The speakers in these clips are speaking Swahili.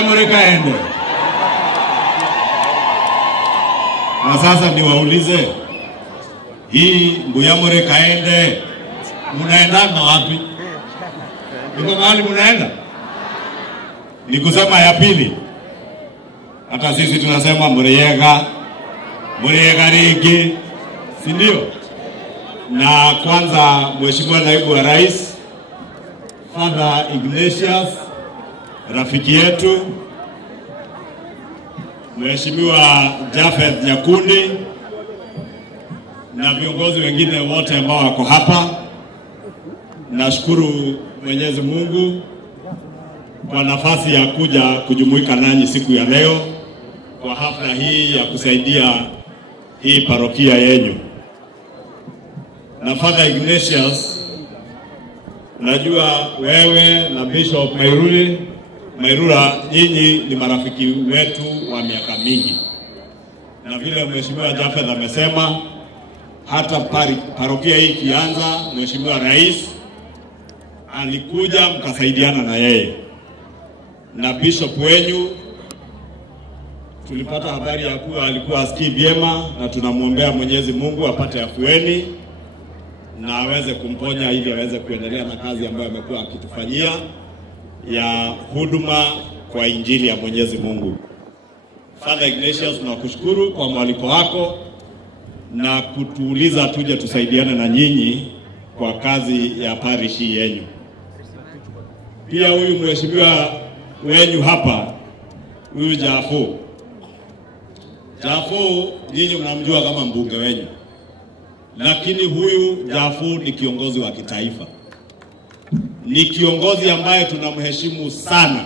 Mbuyamore kaende. Na sasa niwaulize, hii Mbuyamore kaende munaenda na wapi? Niko mahali munaenda? Ni kusema ya pili. Hata sisi tunasema Muriyega rigi, si ndio? Na kwanza Mheshimiwa Naibu wa Rais Father Ignatius, rafiki yetu, Mheshimiwa Japhet Nyakundi na viongozi wengine wote ambao wako hapa. Nashukuru Mwenyezi Mungu kwa nafasi ya kuja kujumuika nanyi siku ya leo kwa hafla hii ya kusaidia hii parokia yenyu. Na Father Ignatius, najua wewe na Bishop Mairura nyinyi ni marafiki wetu wa miaka mingi. Na vile Mheshimiwa Japhet amesema, hata parokia hii kianza, Mheshimiwa Rais alikuja mkasaidiana na yeye. Na Bishop wenyu tulipata habari ya kuwa alikuwa asikii vyema, na tunamuombea Mwenyezi Mungu apate afueni na aweze kumponya ili aweze kuendelea na kazi ambayo amekuwa akitufanyia ya huduma kwa injili ya Mwenyezi Mungu. Father Ignatius, tunakushukuru kwa mwaliko wako na kutuuliza tuje tusaidiane na nyinyi kwa kazi ya parish yenu. Pia huyu mheshimiwa wenyu hapa, huyu Jafu, nyinyi mnamjua kama mbunge wenyu, lakini huyu Jafu ni kiongozi wa kitaifa. Ni kiongozi ambaye tunamheshimu sana,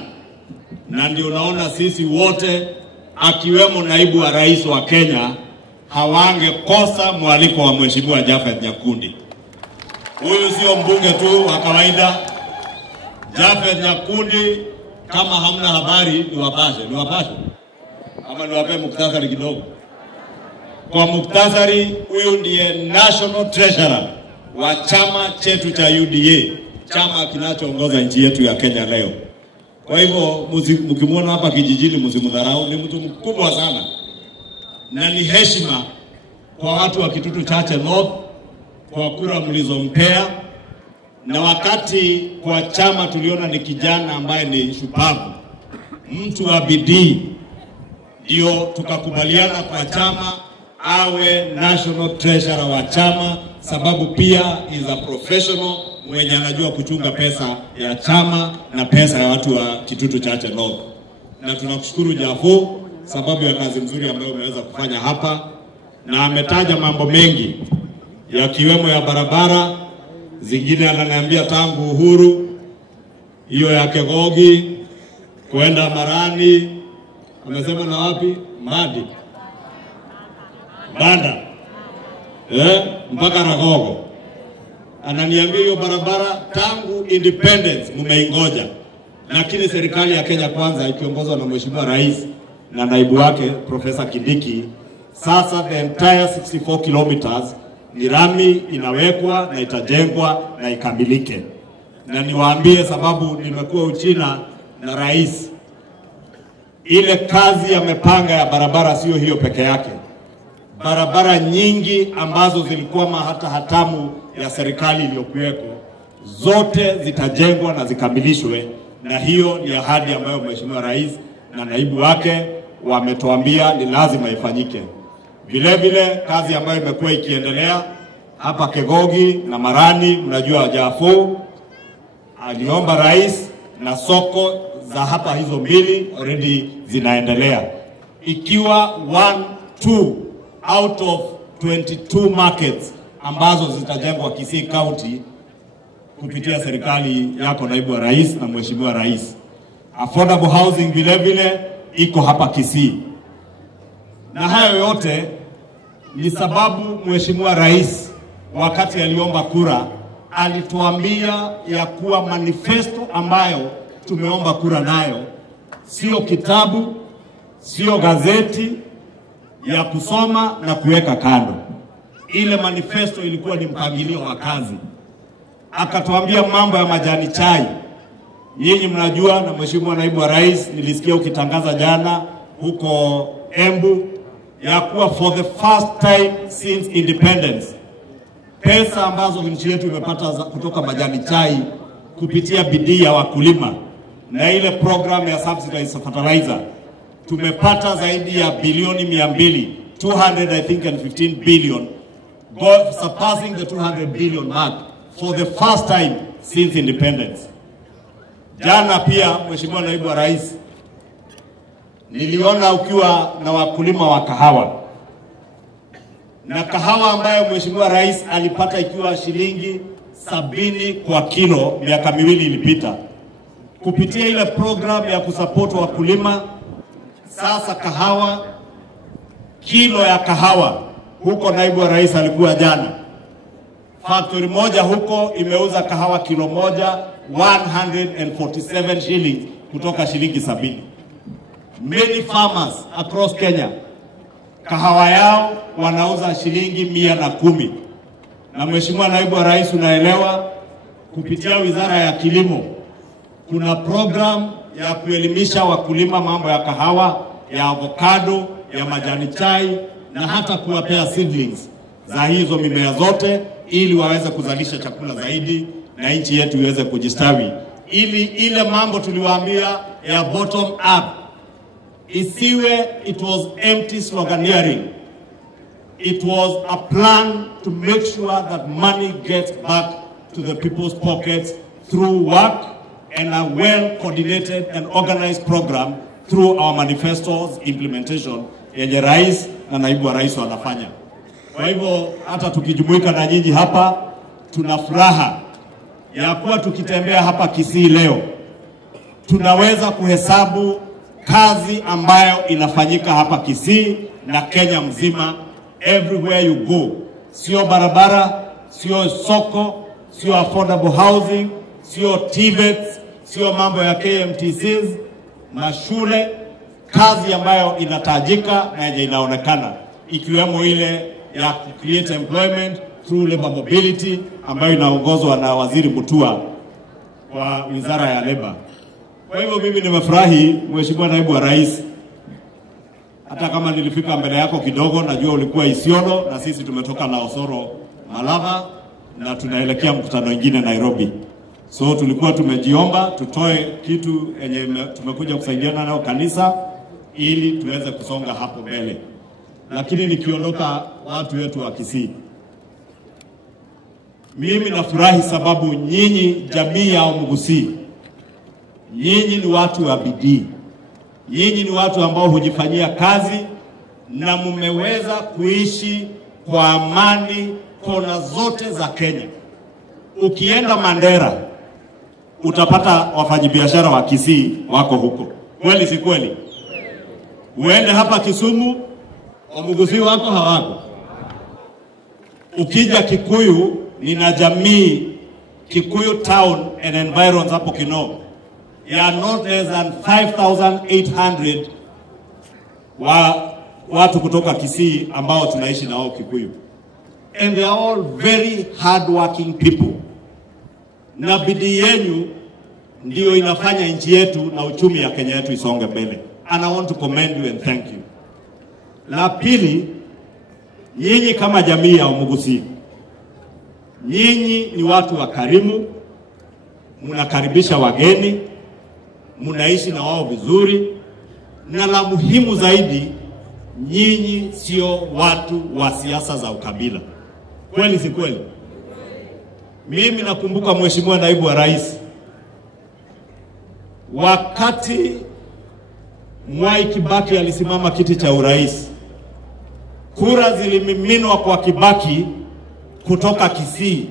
na ndio unaona sisi wote akiwemo naibu wa rais wa Kenya hawangekosa mwaliko wa Mheshimiwa Japhet Nyakundi. Huyu sio mbunge tu wa kawaida. Japhet Nyakundi, kama hamna habari niwapashe ama niwape muktasari kidogo. Kwa muktasari, huyu ndiye National Treasurer wa chama chetu cha UDA, chama kinachoongoza nchi yetu ya Kenya leo. Kwa hivyo mkimwona hapa kijijini msimdharau, ni mtu mkubwa sana. Na ni heshima kwa watu wa Kitutu Chache North kwa kura mlizompea. Na wakati kwa chama tuliona ni kijana ambaye ni shupavu, mtu wa bidii, ndio tukakubaliana kwa chama awe National Treasurer wa chama, sababu pia is a professional mwenye anajua kuchunga pesa ya chama na pesa ya watu wa Kitutu Chache North. Na tunakushukuru Jafu sababu ya kazi nzuri ambayo umeweza kufanya hapa, na ametaja mambo mengi ya kiwemo ya barabara, zingine ananiambia tangu uhuru, hiyo ya Kegogi kwenda Marani, amesema na wapi? Madi Banda mpaka Ragogo. Ananiambia hiyo barabara tangu independence mumeingoja, lakini serikali ya Kenya Kwanza ikiongozwa na Mheshimiwa Rais na naibu wake Professor Kindiki, sasa the entire 64 kilometers ni rami inawekwa na itajengwa na ikamilike. Na niwaambie, sababu nimekuwa Uchina na rais, ile kazi amepanga ya barabara sio hiyo peke yake. Barabara nyingi ambazo zilikuwa hata hatamu ya serikali iliyokuweko, zote zitajengwa na zikamilishwe, na hiyo ni ahadi ambayo Mheshimiwa Rais na naibu wake wametuambia ni lazima ifanyike. Vile vile kazi ambayo imekuwa ikiendelea hapa Kegogi na Marani, mnajua Jafu aliomba rais, na soko za hapa hizo mbili already zinaendelea, ikiwa 2 out of 22 markets ambazo zitajengwa Kisii County kupitia serikali yako naibu wa rais na Mheshimiwa Rais. Affordable housing vile vile iko hapa Kisii. Na hayo yote ni sababu Mheshimiwa Rais wakati aliomba kura alituambia ya kuwa manifesto ambayo tumeomba kura nayo sio kitabu, sio gazeti ya kusoma na kuweka kando. Ile manifesto ilikuwa ni mpangilio wa kazi. Akatuambia mambo ya majani chai Nyinyi mnajua, na Mheshimiwa Naibu wa Rais, nilisikia ukitangaza jana huko Embu ya kuwa for the first time since independence, pesa ambazo nchi yetu imepata kutoka majani chai kupitia bidii ya wakulima na ile program ya subsidized fertilizer, tumepata zaidi ya bilioni 200, 215 billion, surpassing the 200 billion mark for the first time since independence. Jana pia Mheshimiwa Naibu wa Rais, niliona ukiwa na wakulima wa kahawa, na kahawa ambayo Mheshimiwa Rais alipata ikiwa shilingi 70 kwa kilo miaka 2 ilipita, kupitia ile program ya kusupport wakulima. Sasa kahawa, kilo ya kahawa huko, Naibu wa Rais alikuwa jana, factory moja huko imeuza kahawa kilo moja 147 shillings kutoka shilingi 70. Many farmers across Kenya, kahawa yao wanauza shilingi 110. Na Mheshimiwa Naibu wa Rais, unaelewa kupitia Wizara ya Kilimo kuna program ya kuelimisha wakulima mambo ya kahawa, ya avocado, ya majani chai, na hata kuwapea seedlings za hizo mimea zote ili waweze kuzalisha chakula zaidi na nchi yetu iweze kujistawi. Ili ile mambo tuliwaambia ya bottom up isiwe it was empty sloganeering. It was a plan to make sure that money gets back to the people's pockets through work and a well-coordinated and organized program through our manifestos implementation yenye Rais na Naibu wa Rais wanafanya. Kwa hivyo hata tukijumuika na nyinyi hapa, tuna furaha ya kuwa tukitembea hapa Kisii leo tunaweza kuhesabu kazi ambayo inafanyika hapa Kisii na Kenya mzima. Everywhere you go, sio barabara, sio soko, sio affordable housing, sio TVETs, sio mambo ya KMTCs, mashule, kazi ambayo inatajika na yenye inaonekana, ikiwemo ile ya create employment through labor mobility ambayo inaongozwa na Waziri Mutua wa Wizara ya Labor. Kwa hivyo mimi nimefurahi Mheshimiwa Naibu wa Rais, hata kama nilifika mbele yako kidogo, najua ulikuwa Isiolo na sisi tumetoka na Osoro Malava na tunaelekea mkutano mwingine Nairobi. So tulikuwa tumejiomba tutoe kitu yenye tumekuja kusaidiana nao kanisa ili tuweze kusonga hapo mbele. Lakini nikiondoka watu wetu wa Kisii, mimi nafurahi sababu nyinyi jamii ya Omugusii, nyinyi ni watu wa bidii. Nyinyi ni watu ambao hujifanyia kazi na mmeweza kuishi kwa amani kona zote za Kenya. Ukienda Mandera utapata wafanyabiashara wa Kisii wako huko. Kweli si kweli? Uende hapa Kisumu, Omugusii wako hawako. Ukija Kikuyu, nina jamii Kikuyu town and environs hapo Kinoo, ya not less than 5,800 watu kutoka Kisii ambao tunaishi nao Kikuyu. And they are all very hard-working people. Na bidii yenu ndio inafanya nchi yetu na uchumi ya Kenya yetu isonge mbele. And I want to commend you and thank you. La pili, nyinyi kama jamii ya Omugusii, nyinyi ni watu wakarimu, mnakaribisha wageni, mnaishi na wao vizuri, na la muhimu zaidi, nyinyi sio watu wa siasa za ukabila. Kweli si kweli? Mimi nakumbuka Mheshimiwa Naibu wa Rais, wakati Mwai Kibaki alisimama kiti cha urais, kura zilimiminwa kwa Kibaki kutoka Kisii.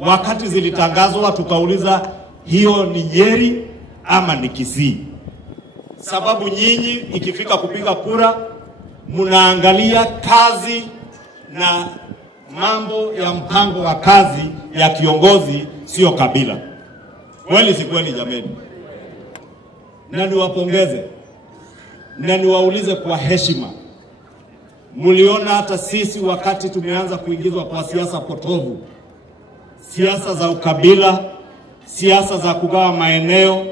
Wakati zilitangazwa tukauliza hiyo ni Nyeri ama ni Kisii? Sababu nyinyi ikifika kupiga kura mnaangalia kazi na mambo ya mpango wa kazi ya kiongozi, sio kabila. Kweli si kweli jameni? Na niwapongeze na niwaulize kwa heshima, muliona hata sisi wakati tumeanza kuingizwa kwa siasa potovu, siasa za ukabila, siasa za kugawa maeneo,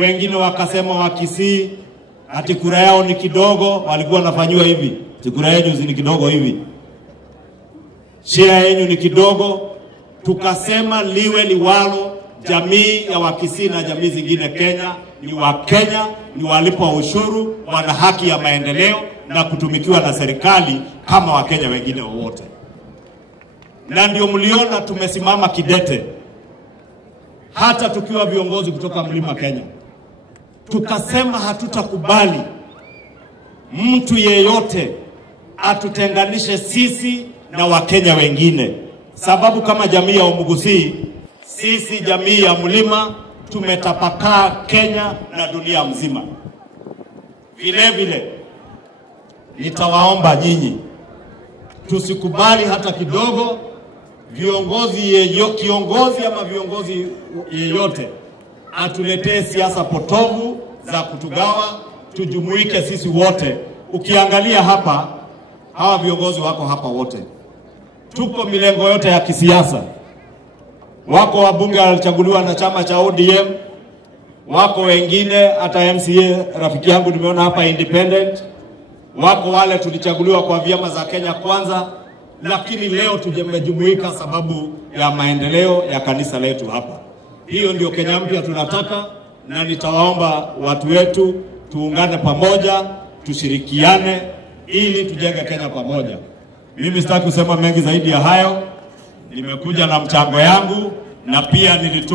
Wengine wakasema wa Kisii ati kura yao ni kidogo, walikuwa wanafanywa hivi, ati kura yenu ni kidogo hivi, share yenu ni kidogo. Tukasema liwe liwalo, jamii ya Wakisii na jamii zingine Kenya ni wa Kenya, ni walipa ushuru, wana haki ya maendeleo na kutumikiwa na serikali kama Wakenya wengine wote. Na ndio mliona tumesimama kidete, hata tukiwa viongozi kutoka Mlima Kenya. Tukasema hatutakubali mtu yeyote atutenganishe sisi na Wakenya wengine. Sababu kama jamii ya Omugusii, sisi jamii ya Mlima tumetapakaa Kenya na dunia mzima. Vile vile nitawaomba nyinyi tusikubali hata kidogo kiongozi ama viongozi yeyote atuletee siasa potovu za kutugawa. Tujumuike sisi wote. Ukiangalia hapa, hawa viongozi wako hapa wote, tuko milengo yote ya kisiasa. Wako wabunge walichaguliwa na chama cha ODM, wako wengine hata MCA rafiki yangu nimeona hapa independent, wako wale tulichaguliwa kwa vyama za Kenya Kwanza, lakini leo tumejumuika sababu ya maendeleo ya kanisa letu hapa. Hiyo ndio Kenya mpya tunataka, na nitawaomba watu wetu tuungane pamoja, tushirikiane ili tujenge Kenya pamoja. Mimi sitaki kusema mengi zaidi ya hayo. Nimekuja na mchango yangu na pia nilituma